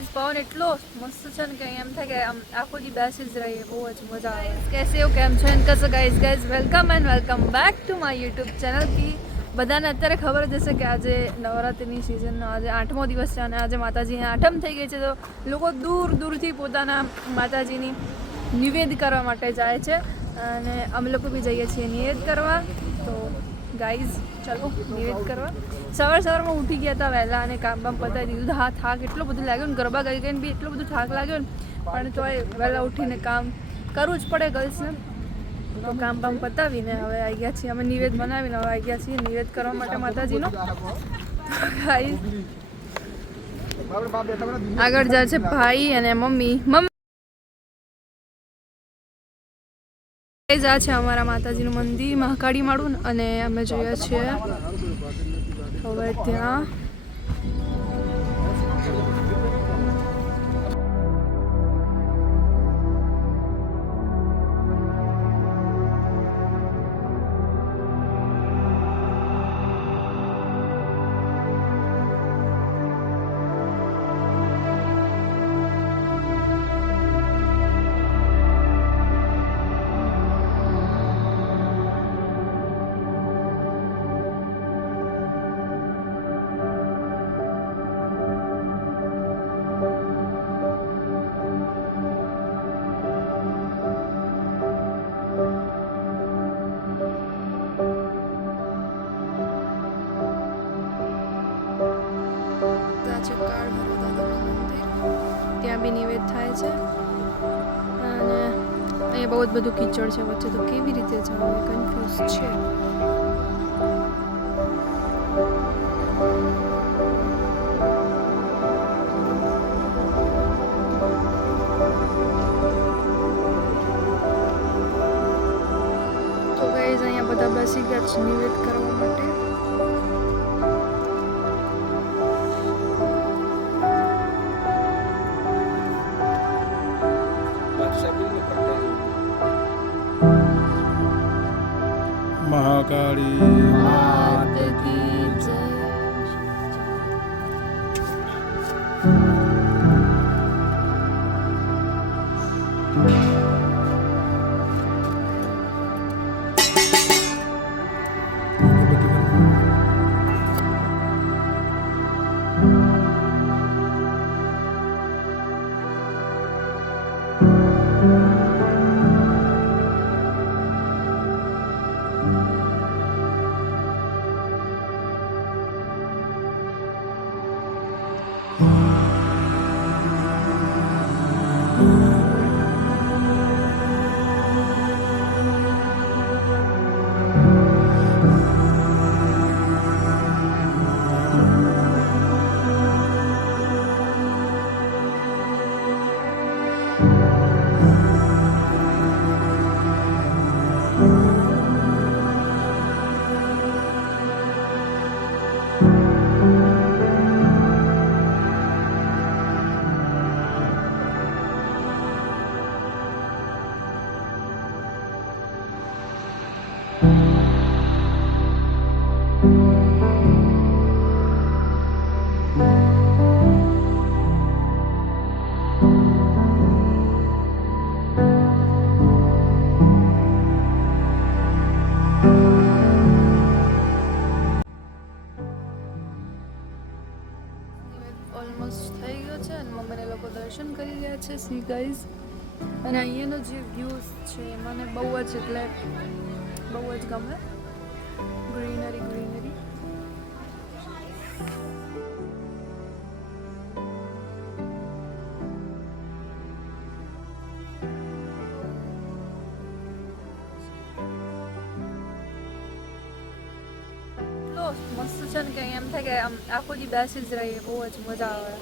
પવન એટલો મસ્ત છે ને કે એમ થાય કે આમ આખો દી બેસી જ રહીએ, બહુ જ મજા આવે. કેસે હો, કેમ છો? એન્ડ કસો guys welcome and welcome back to my YouTube channel. કી બધાને અત્યારે ખબર જ હશે કે આજે નવરાત્રિની સિઝનનો આજે 8મો દિવસ છે અને આજે માતાજી આઠમ થઈ ગઈ છે. તો લોકો દૂર દૂરથી પોતાના માતાજીની નિવેદ કરવા માટે જાય છે અને અમે લોકો બી જઈએ છીએ નિવેદ કરવા. તો ગાઈઝ ચલો નિવેદ કરવા. સવારમાં ઉઠી ગયા હતા વહેલા અને કામ બામ પતાવી દીધું. હા, થાક એટલો બધો લાગ્યો ને, ગરબા ગઈ ગઈને બી એટલો બધો થાક લાગ્યો ને, પણ તોય વહેલા ઉઠીને કામ કરવું જ પડે ગર્લ્સને. તો કામ બામ પતાવીને હવે આવી ગયા છીએ અમે નિવેદ બનાવીને હવે આવી ગયા છીએ નિવેદ કરવા માટે માતાજીનો. આગળ જાય છે ભાઈ અને મમ્મી. આ છે અમારા માતાજીનું મંદિર મહાકાળી માળું અને અમે જોઈએ છીએ હવે ત્યાં ત્યાં બી નિવેદ થાય છે અને અહીંયા બહુ જ બધું કીચડ છે વચ્ચે, તો કેવી રીતે જવું કન્ફ્યુઝ છે. તો ગાઈઝ અહીંયા બધા બેસી ગયા છે નિવેદ કરવા માટે. મહાકાળી માત કી જય. ઓલમોસ્ટ થઈ ગયો છે અને મમ્મીને લોકો દર્શન કરી રહ્યા છે. સી ગાઈઝ, અને અહીંયાનો જે વ્યૂઝ છે મને બહુ જ એટલે બહુ જ ગમે. Greenery greenery. મસ્ત છે ને કે એમ થાય કે આમ આખો દી બેસી જ રહીએ, બહુ જ મજા આવે.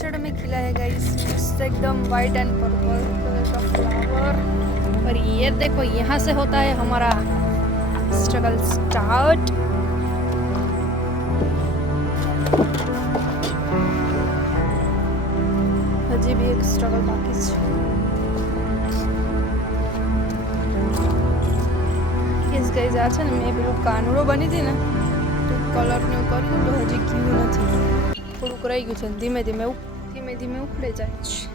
कीचड़ में खिला है गाइस, मस्त एकदम वाइट एंड पर्पल कलर का फ्लावर. और ये देखो यहाँ से होता है हमारा સ્ટ્રગલ સ્ટાર્ટ. હજી બી એક સ્ટ્રગલ બાકી છે. યસ ગાઈઝ, આ છે ને મેં પેલું કાનુડો બની હતી ને તો કલરને એવું કર્યું તો હજી ગયું નથી, થોડુંક રહી ગયું છે. ધીમે ધીમે ઉપડે જાય છે.